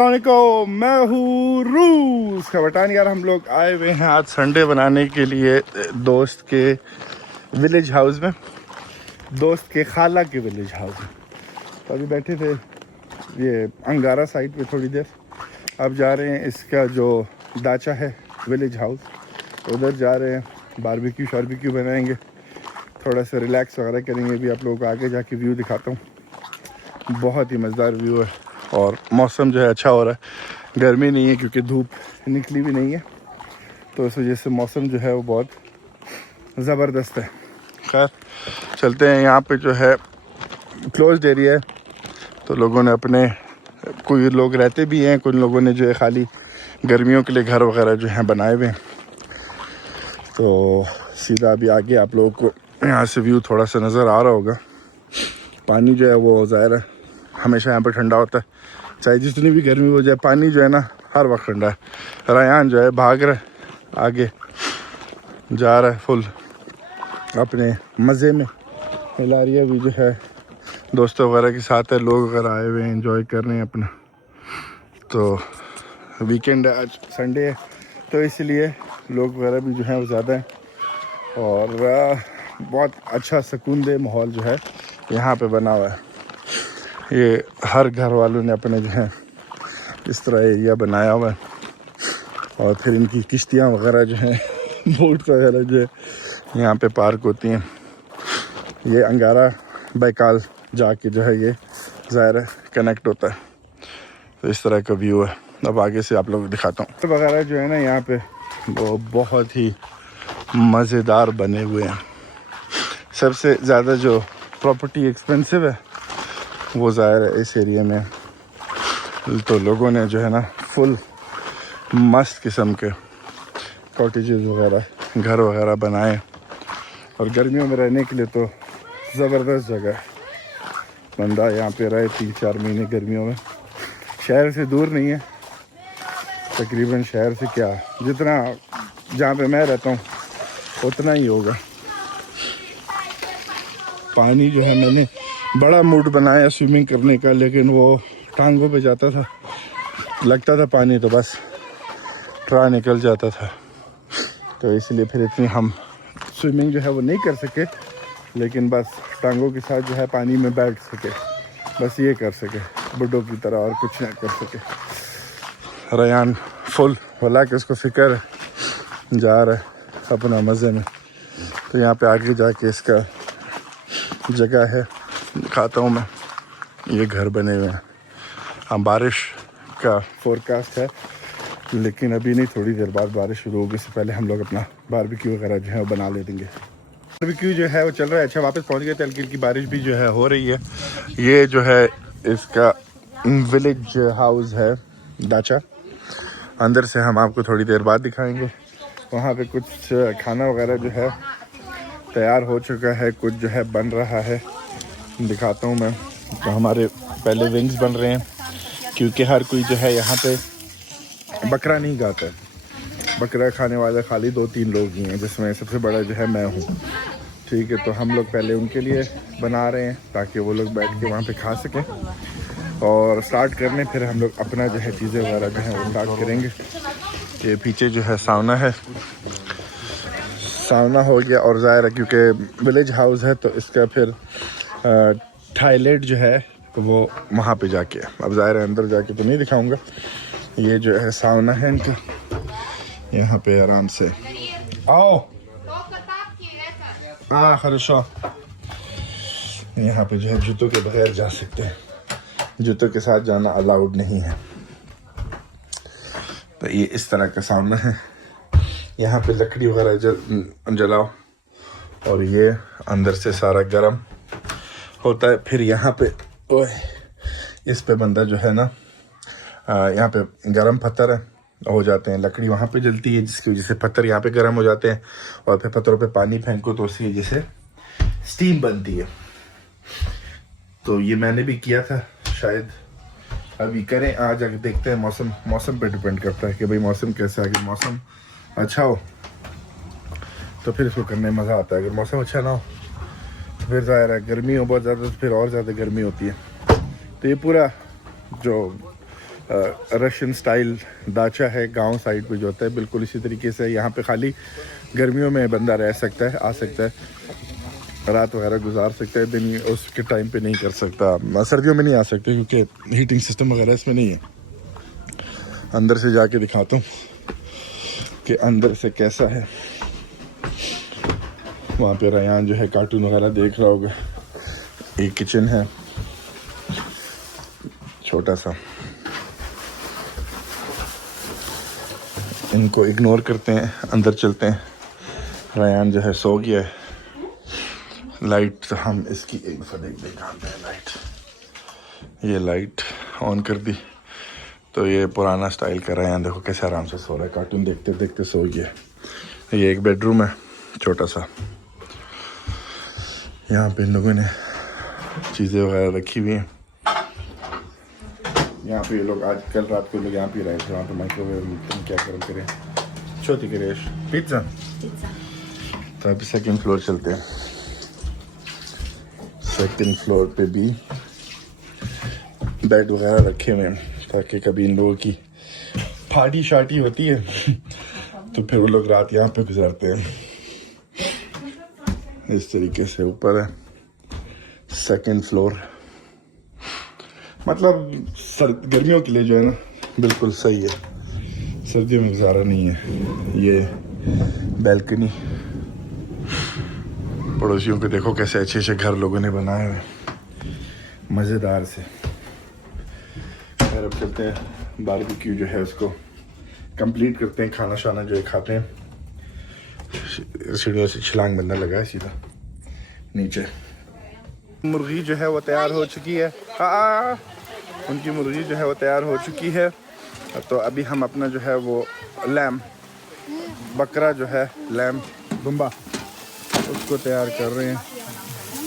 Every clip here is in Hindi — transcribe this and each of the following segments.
को मैं हूँ रूस खबरटान। यार हम लोग आए हुए हैं आज संडे बनाने के लिए दोस्त के विलेज हाउस में, दोस्त के खाला के विलेज हाउस में। तो अभी बैठे थे ये अंगारा साइड पे थोड़ी देर, अब जा रहे हैं इसका जो दाचा है विलेज हाउस, उधर जा रहे हैं। बारबेक्यू शारबेक्यू बनाएंगे, थोड़ा सा रिलैक्स वगैरह करेंगे। भी आप लोगों को आगे जाके व्यू दिखाता हूँ, बहुत ही मज़ेदार व्यू है और मौसम जो है अच्छा हो रहा है। गर्मी नहीं है क्योंकि धूप निकली भी नहीं है, तो इस वजह से मौसम जो है वो बहुत ज़बरदस्त है। खैर चलते हैं। यहाँ पे जो है क्लोज्ड एरिया है, तो लोगों ने अपने, कोई लोग रहते भी हैं, कुछ लोगों ने जो है खाली गर्मियों के लिए घर वगैरह जो हैं बनाए हुए हैं। तो सीधा अभी आगे आप लोगों को यहाँ से व्यू थोड़ा सा नज़र आ रहा होगा। पानी जो है वो ज़ाहिर है हमेशा यहाँ पे ठंडा होता है, चाहे जितनी भी गर्मी हो जाए। पानी जो है ना हर वक्त ठंडा है। रायान जो है भाग रहा है, आगे जा रहा है फुल अपने मज़े में। हिलारिया भी जो है दोस्तों वगैरह के साथ है, लोग वगैरह आए हुए हैं, एंजॉय कर रहे हैं अपना। तो वीकेंड है, आज संडे है, तो इसलिए लोग वगैरह भी जो हैं वो ज़्यादा हैं और बहुत अच्छा सुकूनदेह माहौल जो है यहाँ पे बना हुआ है। ये हर घर वालों ने अपने जो है इस तरह एरिया बनाया हुआ है और फिर इनकी किश्तियाँ वगैरह जो हैं बोट्स वगैरह जो है यहाँ पे पार्क होती हैं। ये अंगारा बैकाल जाके जो है ये ज़ाहिर है कनेक्ट होता है। तो इस तरह का व्यू है। अब आगे से आप लोग दिखाता हूँ। तो वगैरह जो है ना यहाँ पे वो बहुत ही मज़ेदार बने हुए हैं। सबसे ज़्यादा जो प्रॉपर्टी एक्सपेंसिव है वो ज़ाहिर है इस एरिया में। तो लोगों ने जो है ना फुल मस्त किस्म के कॉटेजेस वगैरह घर वगैरह बनाए और गर्मियों में रहने के लिए तो ज़बरदस्त जगह है। बंदा यहाँ पे रहे 3-4 महीने गर्मियों में। शहर से दूर नहीं है, तकरीबन शहर से क्या जितना जहाँ पे मैं रहता हूँ उतना ही होगा। पानी जो है मैंने बड़ा मूड बनाया स्विमिंग करने का, लेकिन वो टांगों पे जाता था, लगता था पानी तो बस ट्रा निकल जाता था। तो इसलिए फिर इतनी हम स्विमिंग जो है वो नहीं कर सके, लेकिन बस टांगों के साथ जो है पानी में बैठ सके, बस ये कर सके बुड्ढों की तरह, और कुछ ना कर सके। रयान फुल होला के उसको फिक्र है, जा रहा है अपना मज़े में। तो यहाँ पे आगे जाके इसका जगह है दिखाता हूँ मैं। ये घर बने हुए हैं। हाँ बारिश का फोरकास्ट है, लेकिन अभी नहीं, थोड़ी देर बाद बारिश शुरू होगी। इससे पहले हम लोग अपना बारबेक्यू वगैरह जो है वो बना ले देंगे। बारबेक्यू जो है वो चल रहा है। अच्छा वापस पहुँच गए थे, हल्की हल्की बारिश भी जो है हो रही है। ये जो है इसका विलेज हाउस है दाचा। अंदर से हम आपको थोड़ी देर बाद दिखाएंगे। वहाँ पे कुछ खाना वगैरह जो है तैयार हो चुका है, कुछ जो है बन रहा है, दिखाता हूँ मैं। तो हमारे पहले विंग्स बन रहे हैं, क्योंकि हर कोई जो है यहाँ पे बकरा नहीं खाता है। बकरा खाने वाले खाली 2-3 लोग ही हैं, जिसमें सबसे बड़ा जो है मैं हूँ। ठीक है, तो हम लोग पहले उनके लिए बना रहे हैं ताकि वो लोग बैठ के वहाँ पे खा सकें और स्टार्ट करने फिर हम लोग अपना जो है चीज़ें वगैरह जो है वो स्टार्ट करेंगे। ये पीछे जो है सावना है, सावना हो गया। और ज़ाहिर है क्योंकि विलेज हाउस है तो इसका फिर टॉयलेट जो है वो वहाँ पे जाके, अब ज़ाहिर है अंदर जाके तो नहीं दिखाऊंगा। ये जो है सावना है इनका, यहाँ पे आराम से आओ। खरशो यहाँ पे जो है जूतों के बगैर जा सकते हैं, जूतों के साथ जाना अलाउड नहीं है। तो ये इस तरह का सामना है। यहाँ पे लकड़ी वगैरह जलाओ और ये अंदर से सारा गर्म होता है। फिर यहाँ पे इस पे बंदा जो है ना, यहाँ पे गर्म पत्थर हो जाते हैं, लकड़ी वहाँ पे जलती है, जिसकी वजह से पत्थर यहाँ पे गर्म हो जाते हैं और फिर पत्थरों पे पानी फेंको तो उसकी वजह से स्टीम बनती है। तो ये मैंने भी किया था, शायद अभी करें। आज आगे देखते हैं, मौसम पे डिपेंड करता है कि भाई मौसम कैसा है। अगर मौसम अच्छा हो तो फिर इसको करने में मज़ा आता है, अगर मौसम अच्छा ना हो तो फिर ज़ाहिर है गर्मी हो बहुत ज़्यादा तो फिर और ज़्यादा गर्मी होती है। तो ये पूरा जो रशियन स्टाइल दाचा है, गांव साइड पे जो होता है बिल्कुल इसी तरीके से। यहाँ पे खाली गर्मियों में बंदा रह सकता है, आ सकता है, रात वगैरह गुजार सकता है, दिन उसके टाइम पे नहीं कर सकता। सर्दियों में नहीं आ सकते क्योंकि हीटिंग सिस्टम वगैरह इसमें नहीं है। अंदर से जाके दिखाता हूँ कि अंदर से कैसा है। वहाँ पे रयान जो है कार्टून वगैरह देख रहा होगा। एक किचन है छोटा सा, इनको इग्नोर करते हैं, अंदर चलते हैं। रयान जो है सो गया है। लाइट हम इसकी एक दफ़ा देख हैं लाइट, ये लाइट ऑन कर दी तो ये पुराना स्टाइल का रयान देखो कैसे आराम से सो रहा है, कार्टून देखते देखते सो गया। ये एक बेडरूम है छोटा सा, यहाँ पे इन लोगों ने चीज़ें वगैरह रखी हुई हैं। यहाँ पे ये लोग आज कल रात को लोग यहाँ पे रहे थे, वहाँ पे माइक्रोवेव तुम क्या गर्म करें छोटी करेश पिज्ज़ा। तो अभी सेकंड फ्लोर चलते हैं। सेकंड फ्लोर पे भी बेड वगैरह रखे हुए हैं ताकि कभी इन लोगों की पार्टी शार्टी होती है तो फिर वो लोग रात यहाँ पे गुजारते हैं। इस तरीके से ऊपर है सेकंड फ्लोर। मतलब गर्मियों के लिए जो है ना बिल्कुल सही है, सर्दियों में गुजारा नहीं है। ये बैल्कनी, पड़ोसियों को देखो कैसे अच्छे अच्छे घर लोगों ने बनाए हुए, मज़ेदार से। फिर अब चलते हैं बारबेक्यू जो है उसको कंप्लीट करते हैं, खाना शाना जो है खाते हैं। सीढ़ियों से छलांग बंदा लगा है सीधा नीचे। मुर्गी जो है वो तैयार हो चुकी है। उनकी मुर्गी जो है वो तैयार हो चुकी है। तो अभी हम अपना जो है वो लैम, बकरा जो है लैम दुम्बा, उसको तैयार कर रहे हैं।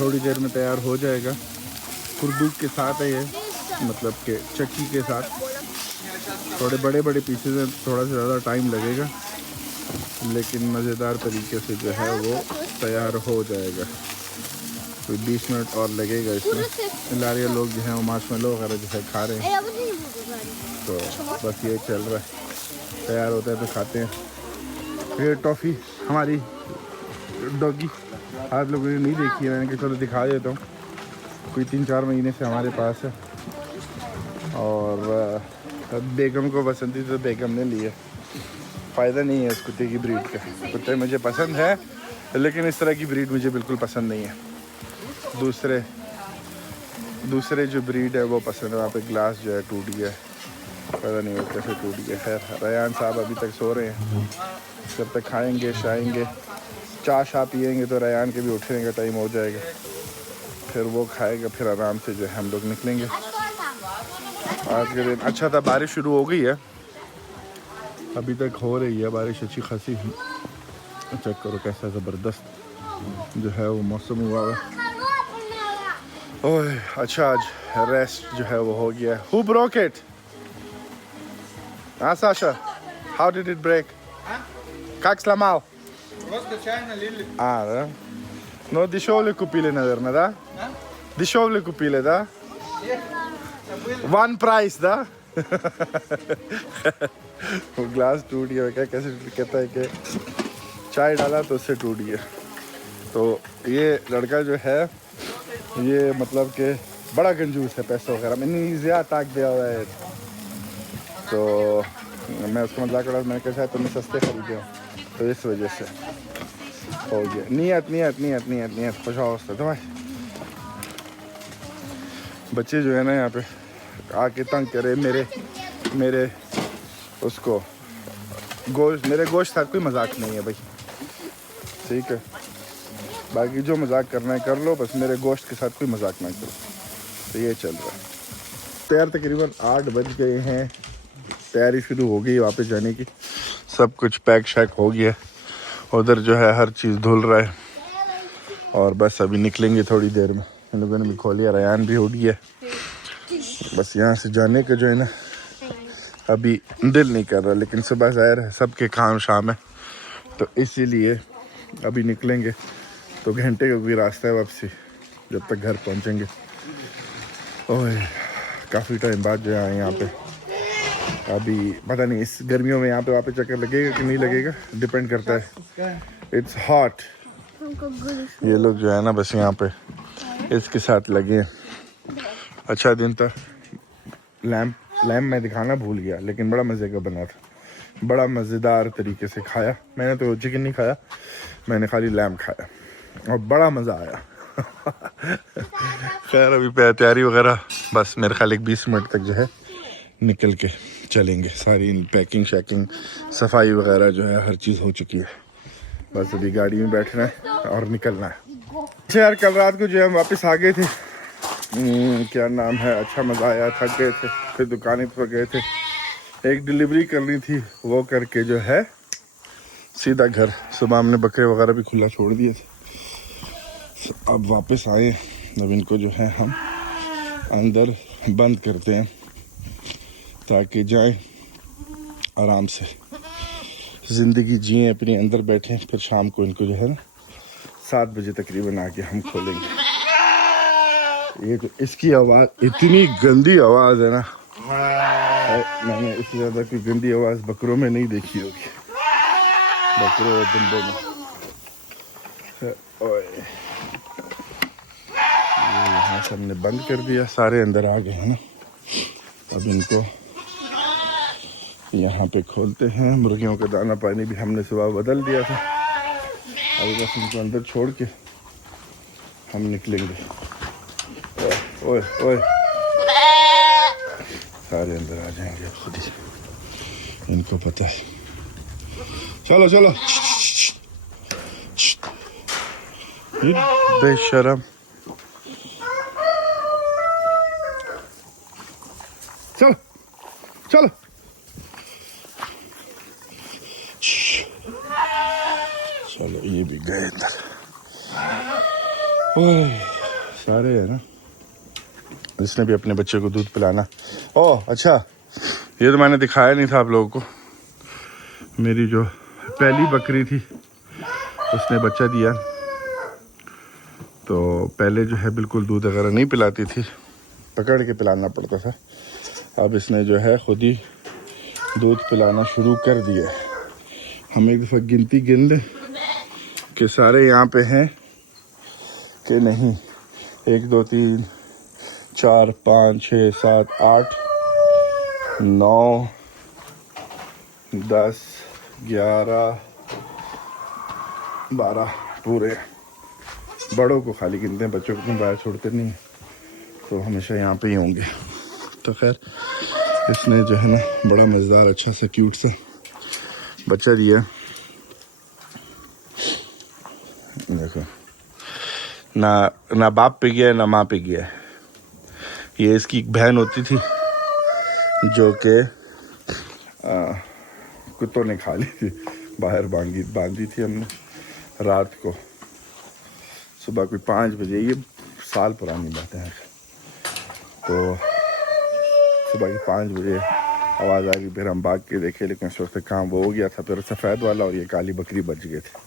थोड़ी देर में तैयार हो जाएगा। खुरदूक के साथ है ये, मतलब कि चक्की के साथ। थोड़े बड़े बड़े पीसेज हैं, थोड़ा सा ज़्यादा टाइम लगेगा लेकिन मज़ेदार तरीके से जो है वो तैयार हो जाएगा। कोई 20 मिनट और लगेगा इसमें। लारिया लोग जो हैं वो मार्शमेलो वगैरह जो है खा रहे हैं। तो बस ये चल रहा है, तैयार होता है तो खाते हैं। ये टॉफ़ी हमारी डॉगी आप लोगों ने नहीं देखी है, मैंने कहा चलो दिखा देता हूँ। कोई 3-4 महीने से हमारे पास है और बेगम को पसंद थी तो बेगम ने ली है। फ़ायदा नहीं है इस कुत्ते की ब्रीड का। कुत्ते मुझे पसंद है लेकिन इस तरह की ब्रीड मुझे बिल्कुल पसंद नहीं है। दूसरे जो ब्रीड है वो पसंद है। वहाँ पे ग्लास जो है टूट गया, पता नहीं वो कैसे टूट गया। खैर रयान साहब अभी तक सो रहे हैं, जब तक खाएंगे शाएंगे चाय शाह पिएंगे तो रयान के भी उठने का टाइम हो जाएगा। फिर वो खाएगा, फिर आराम से जो है हम लोग निकलेंगे। आज के दिन अच्छा था, बारिश शुरू हो गई है, अभी तक हो रही है बारिश अच्छी खासी। चेक करो कैसा ज़बरदस्त जो है वो मौसम हुआ है। ओह अच्छा, आज रेस्ट जो है वो हो गया। Who broke it? Sasha, how did it break? Как сломал? Просто чайно лили. Да? Но дешевле купили, наверное, да? Дешевле купили, да? One price, да? वो ग्लास टूट गया। क्या कैसे कहता है कि चाय डाला तो उससे टूट गया। तो ये लड़का जो है ये मतलब कि बड़ा कंजूस है, पैसे वगैरह में नहीं ज़्यादा ताक दिया हुआ है। तो मैं उसको मजाक उड़ा, मैंने कहा शायद तुमने सस्ते खरीदे हो तो इस वजह से हो गया। नियत नियत नियत नियत नियत खुश हौसला तो भाई। बच्चे जो है ना यहाँ पे आके तंग करे मेरे उसको गोश्त, मेरे गोश्त साथ कोई मजाक नहीं है भाई, ठीक है। बाकी जो मजाक करना है कर लो, बस मेरे गोश्त के साथ कोई मजाक ना करो। तो ये चल रहा है। तैयार तकरीबन 8 बज गए हैं, तैयारी शुरू हो गई वापस जाने की। सब कुछ पैक शैक हो गया, उधर जो है हर चीज़ धुल रहा है और बस अभी निकलेंगे थोड़ी देर में। इन लोगों ने भी खो लिया, रयान भी उठ गया। बस यहाँ से जाने का जो है ना अभी दिल नहीं कर रहा, लेकिन सुबह ज़ाहिर है सबके काम शाम है तो इसीलिए अभी निकलेंगे। तो घंटे का कोई रास्ता है वापसी, जब तक घर पहुँचेंगे। ओह काफ़ी टाइम बाद जो है यहाँ पे अभी पता नहीं इस गर्मियों में यहाँ पे वापस चक्कर लगेगा कि नहीं लगेगा, डिपेंड करता है। It's hot. ये लोग जो है ना बस यहाँ पे इसके साथ लगे हैं। अच्छा दिन था। लैम्प मैं दिखाना भूल गया, लेकिन बड़ा मज़े का बना था, बड़ा मज़ेदार तरीके से खाया। मैंने तो चिकन नहीं खाया, मैंने खाली लैम्प खाया और बड़ा मज़ा आया। खैर अभी पे तैयारी वगैरह बस मेरे ख्याल 20 मिनट तक जो है निकल के चलेंगे। सारी पैकिंग शैकिंग सफाई वगैरह जो है हर चीज़ हो चुकी है, बस अभी गाड़ी में बैठना है और निकलना है। अच्छा यार, कल रात को जो है हम वापस आ गए थे, क्या नाम है, अच्छा मज़ा आया। थक गए थे, फिर दुकानें पर गए थे, एक डिलीवरी करनी थी, वो करके जो है सीधा घर। सुबह हमने बकरे वगैरह भी खुला छोड़ दिए थे, अब वापस आए। अब इनको जो है हम अंदर बंद करते हैं ताकि जाएं आराम से ज़िंदगी जिए अपनी, अंदर बैठें। फिर शाम को इनको जो है ना 7 बजे तकरीबन आके हम खोलेंगे। ये तो इसकी आवाज़ इतनी गंदी आवाज़ है ना, मैंने इससे ज़्यादा कोई गंदी आवाज़ बकरों में नहीं देखी होगी, बकरों और दुम्बों में। ओए यहाँ से हमने बंद कर दिया, सारे अंदर आ गए हैं ना। अब इनको यहाँ पे खोलते हैं। मुर्गियों का दाना पानी भी हमने सुबह बदल दिया था, अभी बस इनको अंदर छोड़ के हम निकलेंगे। ओए ओए सारे अंदर आ जाएंगे खुद ही, इनको पता है। चलो चलो बेशरम, चलो चलो चलो, ये भी गए अंदर। ओह सारे है ना। इसने भी अपने बच्चे को दूध पिलाना। ओह अच्छा, ये तो मैंने दिखाया नहीं था आप लोगों को। मेरी जो पहली बकरी थी उसने बच्चा दिया, तो पहले जो है बिल्कुल दूध वगैरह नहीं पिलाती थी, पकड़ के पिलाना पड़ता था। अब इसने जो है खुद ही दूध पिलाना शुरू कर दिया। हम एक दफ़ा गिनती गिन लें कि सारे यहाँ पे हैं कि नहीं। 1 2 3 4 5 6 7 8 9 10 11 12 पूरे। बड़ों को खाली गिनते हैं, बच्चों को बाहर छोड़ते नहीं, तो हमेशा यहाँ पे ही होंगे। तो खैर इसने जो है ना बड़ा मज़ेदार अच्छा सा क्यूट सा बच्चा दिया। देखो ना बाप पे गया ना माँ पे गया। ये इसकी एक बहन होती थी जो कि कुत्तों ने खा ली थी, बाहर बांधी थी हमने रात को। सुबह कोई 5 बजे, ये साल पुरानी बात है, तो सुबह के 5 बजे आवाज़ आ गई। फिर हम भाग के देखे, लेकिन उस वक्त काम वो हो गया था। फिर सफ़ेद वाला और ये काली बकरी बच गए थे।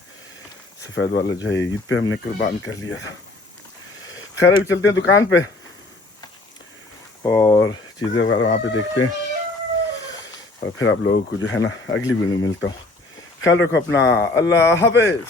सफ़ेद वाला जो है ईद पे हमने कुर्बान कर लिया था। खैर अभी चलते हैं दुकान पे और चीज़ें वगैरह वहाँ पे देखते हैं, और फिर आप लोगों को जो है ना अगली वीडियो में मिलता हूँ। ख्याल रखो अपना, अल्लाह हाफ़िज़।